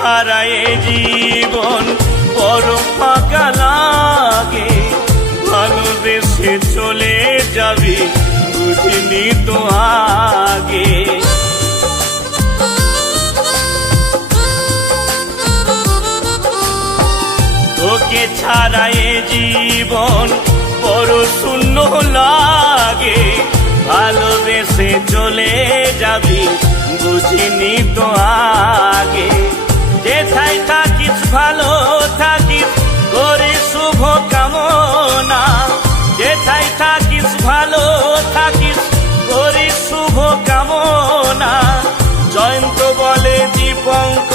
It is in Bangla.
ছাড়া এ জীবন বড় ফাঁকা লাগে, ভালোবেসে চলে যাবি বুঝিনি তো আগে। তোকে ছাড়া এ জীবন বড় শূন্য লাগে, ভালোবেসে চলে যাবি বুঝিনি তো আগে। যেথায় থাকিস ভালো থাকিস করে শুভ কামনা, যেথায় থাকিস ভালো থাকিস করে শুভ কামনা। জয়ন্ত বলে দীপঙ্কর